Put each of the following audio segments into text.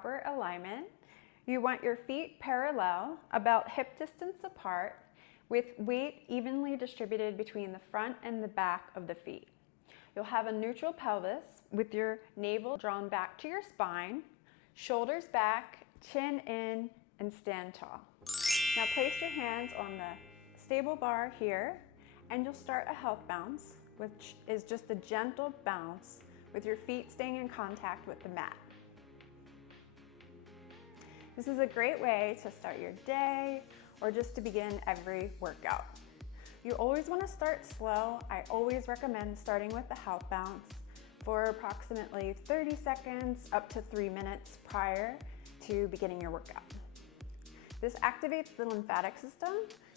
proper alignment. You want your feet parallel, about hip distance apart, with weight evenly distributed between the front and the back of the feet. You'll have a neutral pelvis with your navel drawn back to your spine, shoulders back, chin in, and stand tall. Now place your hands on the stable bar here, and you'll start a health bounce, which is just a gentle bounce with your feet staying in contact with the mat. This is a great way to start your day or just to begin every workout. You always want to start slow. I always recommend starting with the health bounce for approximately 30 seconds up to 3 minutes prior to beginning your workout. This activates the lymphatic system,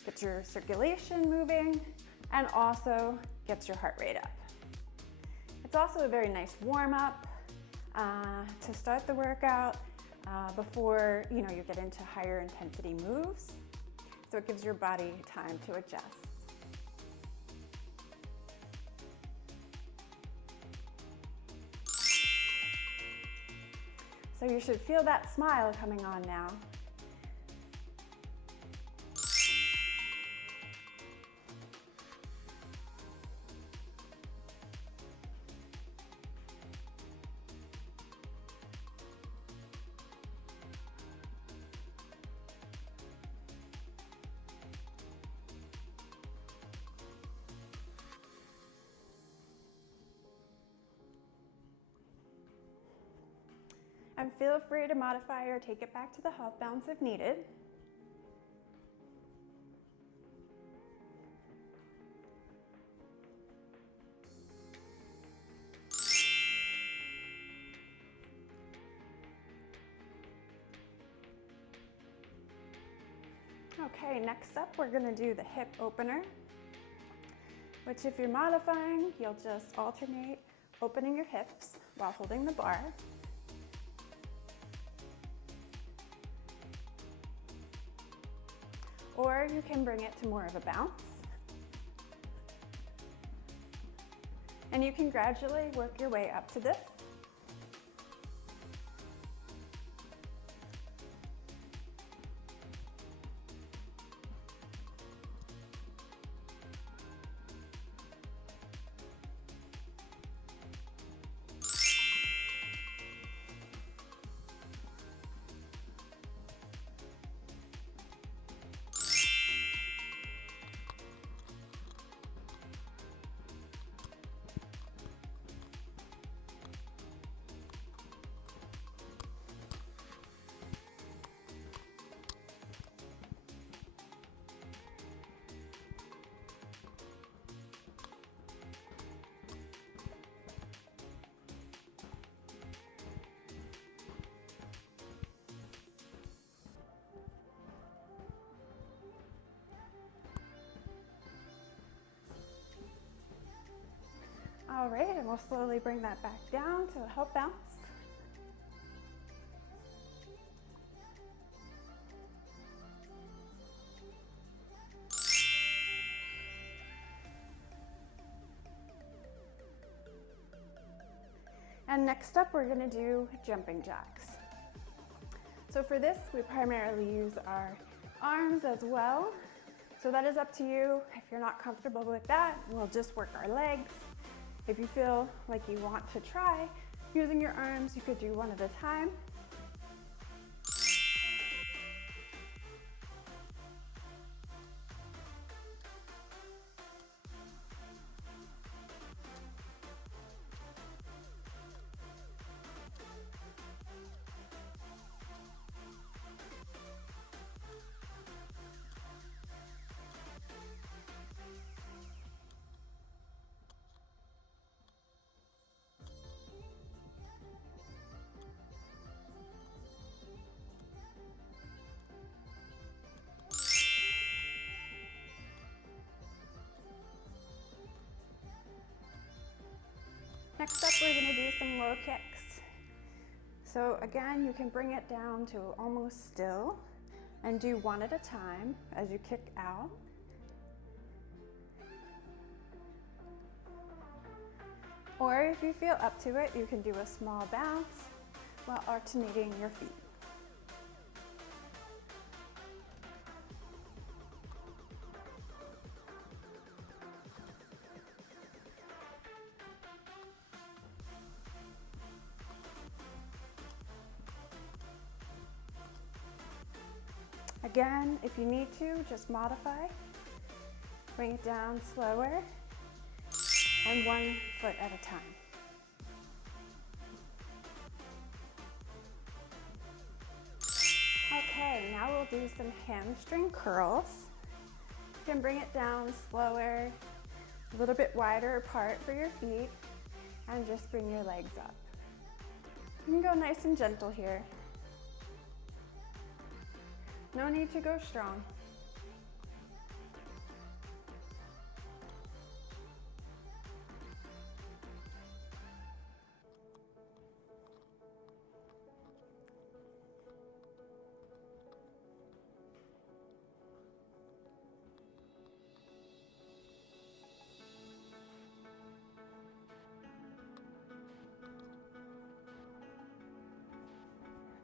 gets your circulation moving, and also gets your heart rate up. It's also a very nice warm-up to start the workout before you get into higher intensity moves. So it gives your body time to adjust. So you should feel that smile coming on now. And feel free to modify or take it back to the health bounce if needed. Okay, next up we're going to do the hip opener, which if you're modifying, you'll just alternate opening your hips while holding the bar. Or you can bring it to more of a bounce. And you can gradually work your way up to this. All right, and we'll slowly bring that back down to a hip bounce. And next up, we're going to do jumping jacks. So for this, we primarily use our arms as well. So that is up to you. If you're not comfortable with that, we'll just work our legs. If you feel like you want to try using your arms, you could do one at a time. Next up, we're going to do some low kicks. So again, you can bring it down to almost still and do one at a time as you kick out. Or if you feel up to it, you can do a small bounce while alternating your feet. Again, if you need to, just modify. Bring it down slower and 1 foot at a time. Okay, now we'll do some hamstring curls. You can bring it down slower, a little bit wider apart for your feet, and just bring your legs up. You can go nice and gentle here. No need to go strong.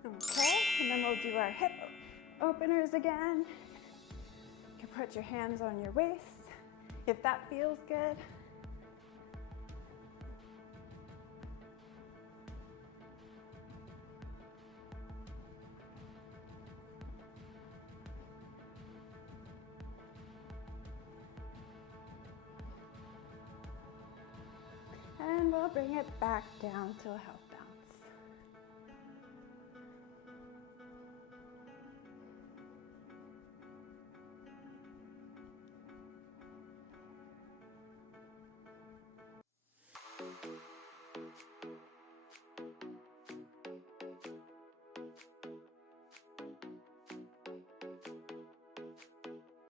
Okay, and then we'll do our hip openers again. You can put your hands on your waist if that feels good. And we'll bring it back down to a help.